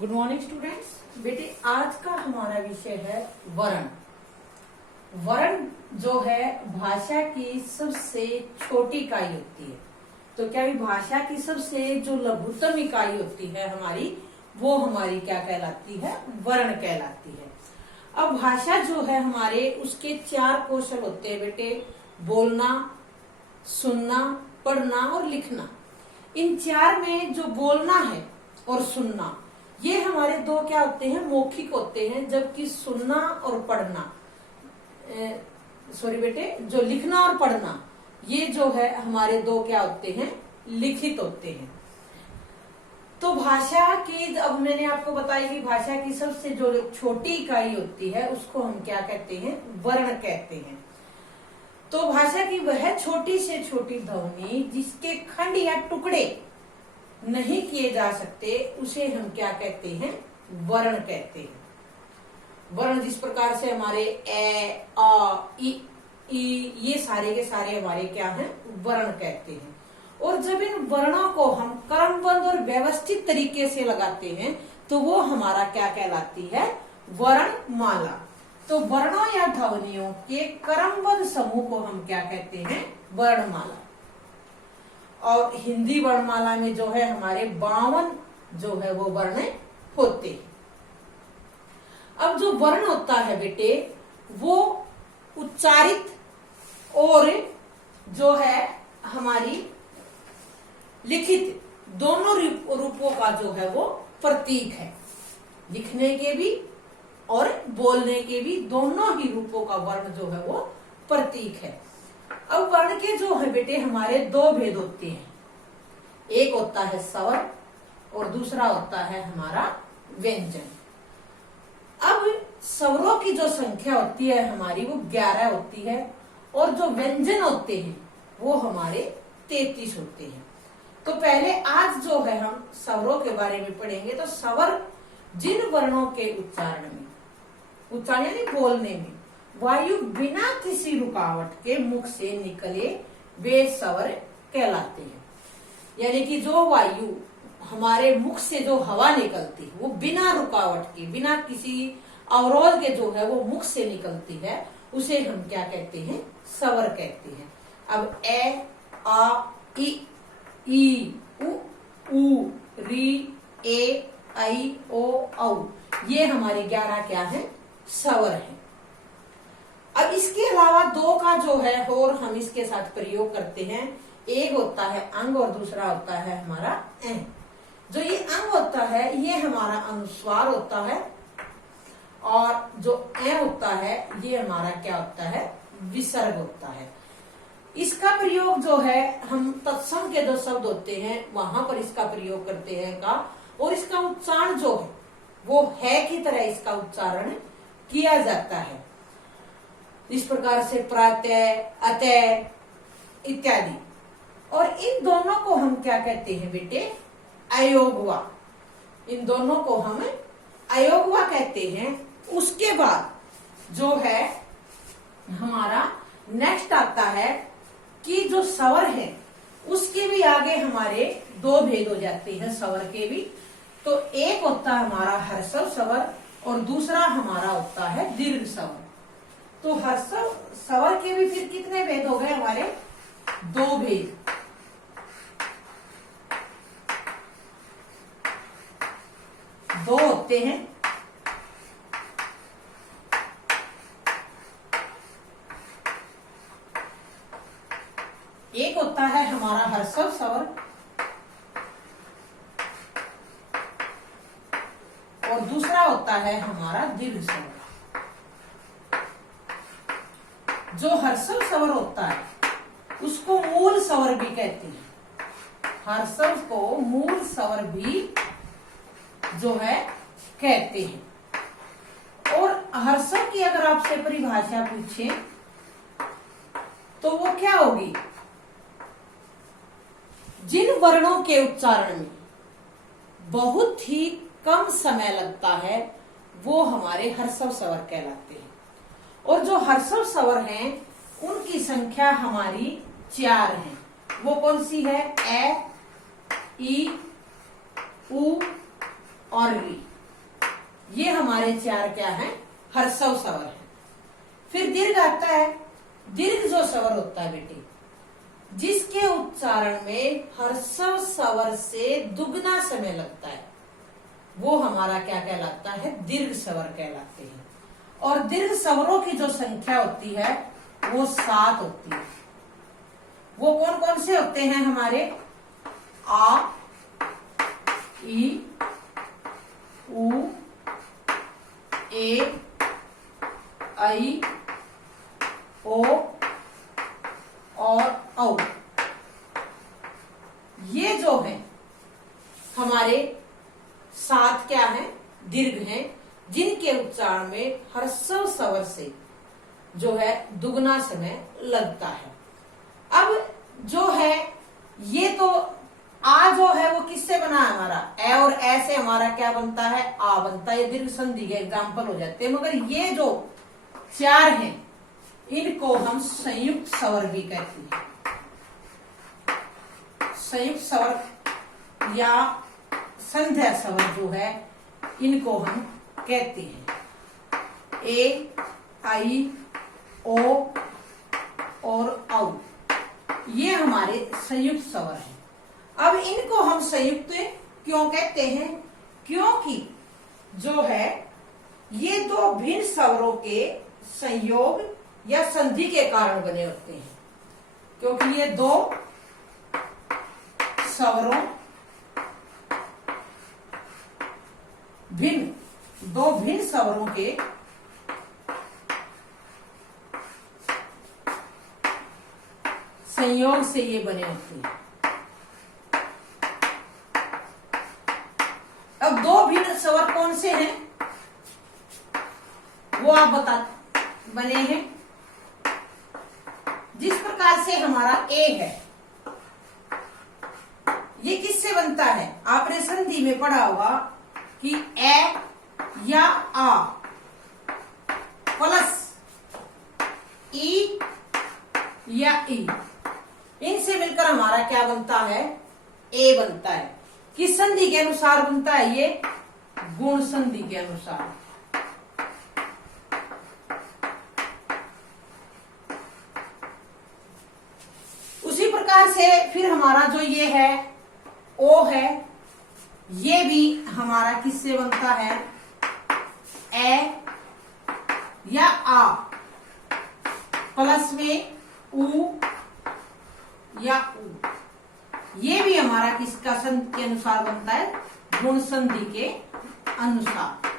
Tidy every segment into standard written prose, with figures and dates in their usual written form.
Good morning students. बेटे आज का हमारा विषय है वर्ण। वर्ण जो है भाषा की सबसे छोटी इकाई होती है। तो क्या भाषा की सबसे जो लघुतम इकाई होती है हमारी, वो हमारी क्या कहलाती है? वर्ण कहलाती है। अब भाषा जो है हमारे, उसके 4 कौशल होते हैं बेटे, बोलना, सुनना, पढ़ना और लिखना। इन 4 में जो बोलना है और सुनना, ये हमारे 2 क्या होते हैं? मौखिक होते हैं। जबकि सुनना और पढ़ना, सॉरी बेटे, जो लिखना और पढ़ना, ये जो है हमारे 2 क्या होते हैं? लिखित होते हैं। तो भाषा की, अब मैंने आपको बताया कि भाषा की सबसे जो छोटी इकाई होती है उसको हम क्या कहते हैं? वर्ण कहते हैं। तो भाषा की वह छोटी से छोटी ध्वनि जिसके खंड या टुकड़े नहीं किए जा सकते, उसे हम क्या कहते हैं? वर्ण कहते हैं। वर्ण जिस प्रकार से हमारे ए, आ, ई, ये सारे के सारे हमारे क्या हैं? वर्ण कहते हैं। और जब इन वर्णों को हम क्रमबद्ध और व्यवस्थित तरीके से लगाते हैं तो वो हमारा क्या कहलाती है? वर्णमाला। तो वर्णों या ध्वनियों के क्रमबद्ध समूह को हम क्या कहते हैं? वर्णमाला। और हिंदी वर्णमाला में जो है हमारे 52 जो है वो वर्ण होते हैं। अब जो वर्ण होता है बेटे, वो उच्चारित और जो है हमारी लिखित दोनों रूपों का जो है वो प्रतीक है। लिखने के भी और बोलने के भी दोनों ही रूपों का वर्ण जो है वो प्रतीक है। अब वर्ण के जो है बेटे हमारे 2 भेद होते हैं। एक होता है स्वर और दूसरा होता है हमारा व्यंजन। अब स्वरों की जो संख्या होती है हमारी, वो 11 होती है और जो व्यंजन होते हैं वो हमारे 33 होते हैं। तो पहले आज जो है हम स्वरों के बारे में पढ़ेंगे। तो स्वर जिन वर्णों के उच्चारण में, उच्चारण यानी बोलने में, वायु बिना किसी रुकावट के मुख से निकले वे स्वर कहलाते हैं। यानी कि जो वायु हमारे मुख से जो हवा निकलती है वो बिना रुकावट के, बिना किसी अवरोध के जो है वो मुख से निकलती है, उसे हम क्या कहते हैं? स्वर कहते हैं। अब ए, आ, ई, उ, री, ए, ऐ, ओ, औ, ये हमारे 11 क्या है? स्वर है। अब इसके अलावा 2 का जो है और हम इसके साथ प्रयोग करते हैं। एक होता है अंग और दूसरा होता है हमारा ए। जो ये अंग होता है ये हमारा अनुस्वार होता है और जो ए होता है ये हमारा क्या होता है? विसर्ग होता है। इसका प्रयोग जो है हम तत्सम के 2 शब्द होते हैं वहां पर इसका प्रयोग करते हैं का, और इसका उच्चारण जो है वो है की तरह इसका उच्चारण किया जाता है। इस प्रकार से प्रत्यय, अतय इत्यादि। और इन दोनों को हम क्या कहते हैं बेटे? अयोगवा। इन दोनों को हम अयोगवा कहते हैं। उसके बाद जो है हमारा नेक्स्ट आता है कि जो स्वर है उसके भी आगे हमारे 2 भेद हो जाते हैं स्वर के भी। तो एक होता है हमारा ह्रस्व स्वर और दूसरा हमारा होता है दीर्घ स्वर। तो ह्रस्व स्वर के भी फिर कितने भेद हो गए हमारे? 2 भेद। दो होते हैं। एक होता है हमारा ह्रस्व स्वर और दूसरा होता है हमारा दीर्घ स्वर। जो ह्रस्व स्वर होता है उसको मूल स्वर भी कहते हैं। ह्रस्व को मूल स्वर भी जो है कहते हैं। और ह्रस्व की अगर आपसे परिभाषा पूछे तो वो क्या होगी? जिन वर्णों के उच्चारण में बहुत ही कम समय लगता है वो हमारे ह्रस्व स्वर कहलाते हैं। और जो ह्रस्व स्वर हैं उनकी संख्या हमारी 4 है। वो कौन सी है? ए, ई, उ और री। ये हमारे चार क्या है, हर्षव स्वर है। फिर दीर्घ आता है। दीर्घ जो स्वर होता है बेटे, जिसके उच्चारण में हर्षव स्वर से दुगना समय लगता है, वो हमारा क्या कहलाता है, दीर्घ स्वर कहलाते हैं। और दीर्घ स्वरों की जो संख्या होती है वो 7 होती है। वो कौन कौन से होते हैं हमारे, आ, ई, उ, ए, आई, ओ और औ। ये जो है हमारे 7 क्या है, दीर्घ हैं, जिनके उच्चारण में हर्षव स्वर से जो है दुगना समय लगता है। अब जो है ये तो आ जो है वो किससे बना है हमारा, ए और ए से हमारा क्या बनता है, आ बनता है। ये दीर्घ संधि के एग्जाम्पल हो जाते हैं। मगर ये जो 4 हैं इनको हम संयुक्त स्वर भी कहते हैं। संयुक्त स्वर या संध्या स्वर जो है इनको हम कहते हैं। ए, आई, ओ और औ, ये हमारे संयुक्त स्वर हैं। अब इनको हम संयुक्त क्यों कहते हैं, क्योंकि जो है ये दो भिन्न स्वरों के संयोग या संधि के कारण बने होते हैं। क्योंकि ये दो स्वरों भिन्न स्वरों के संयोग से ये बने होते हैं। अब दो भिन्न स्वर कौन से हैं वो आप बता बने हैं। जिस प्रकार से हमारा ए है, ये किससे बनता है, आपने संधि में पढ़ा होगा कि ए या आ प्लस ई या ई, इनसे मिलकर हमारा क्या बनता है, ए बनता है। किस संधि के अनुसार बनता है ये, गुण संधि के अनुसार। उसी प्रकार से फिर हमारा जो ये है ओ है, ये भी हमारा किससे बनता है, ए या आ प्लस में उ या उ, ये भी हमारा किसका संधि के अनुसार बनता है, गुण संधि के अनुसार।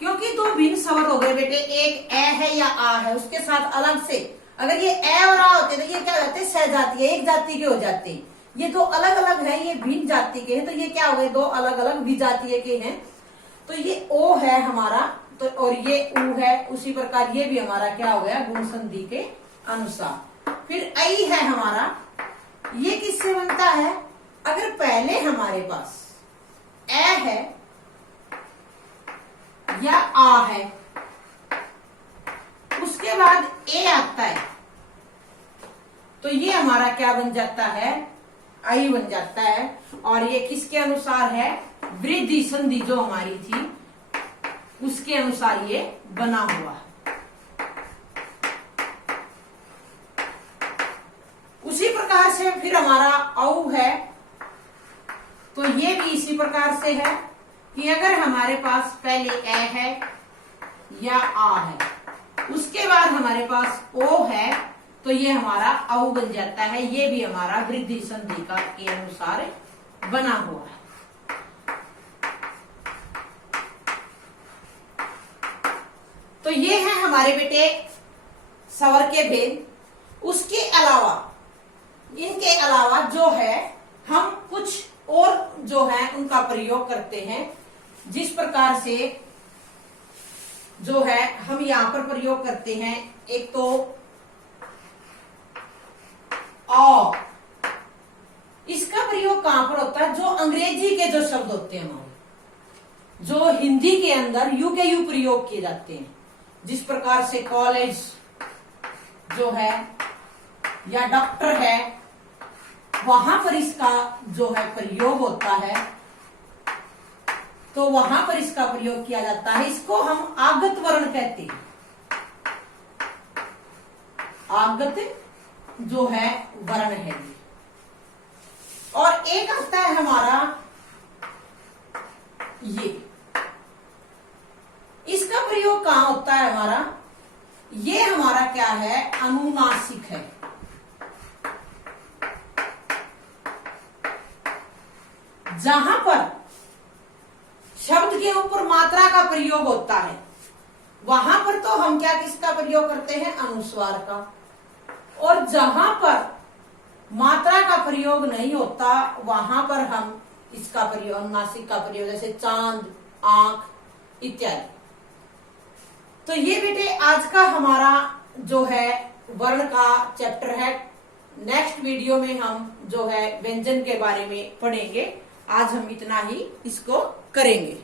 क्योंकि दो भिन्न स्वर हो गए बेटे, एक ए है या आ है, उसके साथ अलग से अगर ये ए और आ होते तो ये क्या हो जाते, सहजातीय एक जाति के हो जाते। ये दो अलग अलग है, ये भिन्न जाति के हैं, तो ये क्या हो गए, दो अलग अलग विजातीय के हैं। तो ये ओ है हमारा, तो और ये उ है, उसी प्रकार ये भी हमारा क्या हो गया, गुण संधि के अनुसार। फिर आई है हमारा, ये किससे बनता है, अगर पहले हमारे पास ए है या आ है, उसके बाद ए आता है, तो ये हमारा क्या बन जाता है, आई बन जाता है। और ये किसके अनुसार है, वृद्धि संधि जो हमारी थी उसके अनुसार ये बना हुआ है। उसी प्रकार से फिर हमारा औ है, तो ये भी इसी प्रकार से है कि अगर हमारे पास पहले ए है या आ है, उसके बाद हमारे पास ओ है, तो ये हमारा औ बन जाता है। ये भी हमारा वृद्धि संधि का के अनुसार बना हुआ है। तो ये है हमारे बेटे स्वर के भेद। उसके अलावा, इनके अलावा जो है हम कुछ और जो है उनका प्रयोग करते हैं। जिस प्रकार से जो है हम यहाँ पर प्रयोग करते हैं, एक तो आ, इसका प्रयोग कहां पर होता है, जो अंग्रेजी के जो शब्द होते हैं हमारे, जो हिंदी के अंदर यू के यू प्रयोग किए जाते हैं। जिस प्रकार से कॉलेज जो है या डॉक्टर है, वहां पर इसका जो है प्रयोग होता है तो वहां पर इसका प्रयोग किया जाता है। इसको हम आगत वर्ण कहते हैं। आगत जो है वर्ण है। और एक आता है हमारा ये, इसका प्रयोग कहां होता है हमारा, ये हमारा क्या है, अनुनासिक है। जहां पर शब्द के ऊपर मात्रा का प्रयोग होता है वहां पर तो हम क्या किसका प्रयोग करते हैं, अनुस्वार का। और जहां पर मात्रा का प्रयोग नहीं होता वहां पर हम इसका प्रयोग, अनुनासिक का प्रयोग, जैसे चांद, आंख इत्यादि। तो ये बेटे आज का हमारा जो है वर्ण का चैप्टर है। नेक्स्ट वीडियो में हम जो है व्यंजन के बारे में पढ़ेंगे। आज हम इतना ही इसको करेंगे।